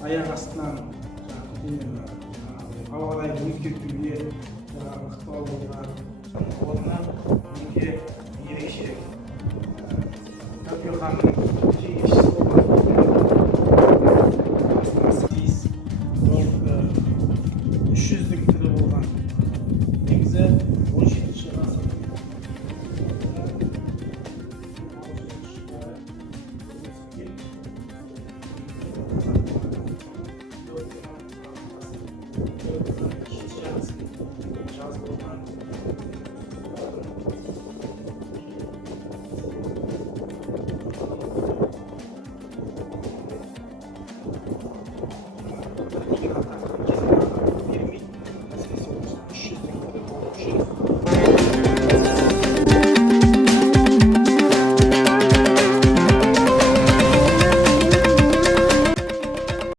аяқ астынан ауа райының өзгертуге ықпал болған орны өте ерекше. Тапиоханың жеңешесі болған 300-дік түрі болған. Негізі 17-ші ғасыр.